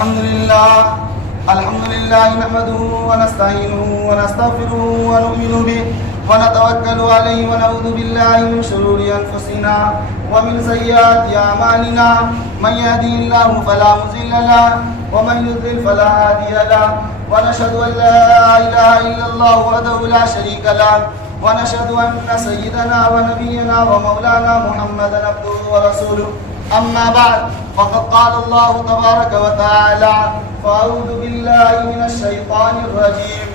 الحمد لله نحمده ونستعينه ونستغفره ونؤمن به ونتوكل عليه ونعوذ بالله من شرور أنفسنا ومن سيئات أعمالنا من يهده الله فلا مضل له ومن يضلل فلا هادي له ونشهد أن لا إله إلا الله وحده لا شريك له ونشهد أن سيدنا ونبينا ومولانا محمدا عبده ورسوله أما بعد فقد قال الله تبارك وتعالى فأعوذ بالله من الشيطان الرجيم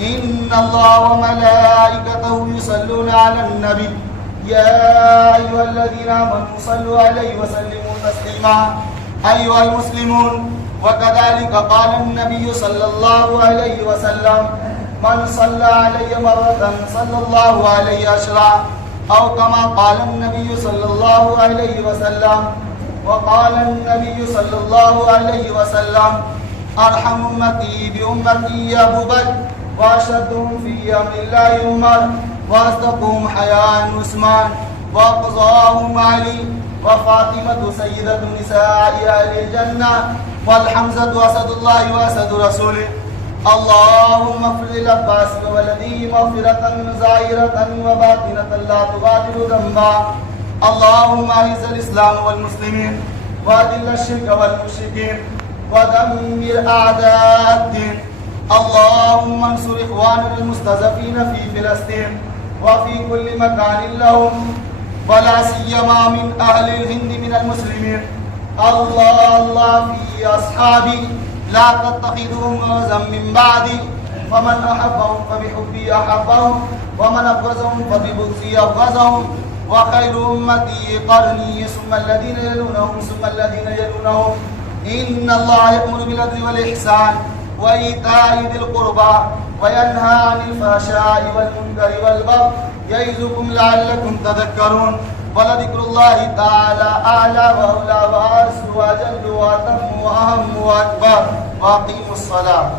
إن الله وملائكته يصلون على النبي يا أيها الذين آمنوا صلوا عليه وسلموا تسليما أيها المسلمون وكذلك قال النبي صلى الله عليه وسلم من صلى علي مرة صلى الله عليه عشرا أو كما قال النبي صلى الله عليه وسلم وقال النبي صلى الله عليه وسلم أرحم أمتي بأمتي أبو بكر وأشدهم في أمر الله عمر وأصدقهم حياء عثمان وأقصاهم علي وفاطمة سيدة نساء أهل الجنة والحمزة أسد الله وأسد رسوله اللهم اغفر للعباس وولده مغفرة ظاهرة وباطنة لا تغادر ذنبا اللهم أعز الإسلام والمسلمين وأذل الشرك والمشركين ودمر أعداء الدين اللهم انصر إخواننا المستضعفين في فلسطين وفي كل مكان لهم ولا سيما من أهل الهند من المسلمين الله في أصحابي لا تتخذهم غرضا من بعدي فمن أحبهم فبحبي أحبهم ومن أبغضهم فببغضي أبغضهم وخير أمتي قرني ثم الذين يلونهم ثم الذين يلونهم إن الله يأمر بالعدل والإحسان وإيتاء ذي القربى وينهى عن الفحشاء والمنكر والبغي يعظكم لعلكم تذكرون ولذكر الله تعالى أعلى وأولى وأعز وأجل وأتم وأهم وأكبر وأقيموا الصلاة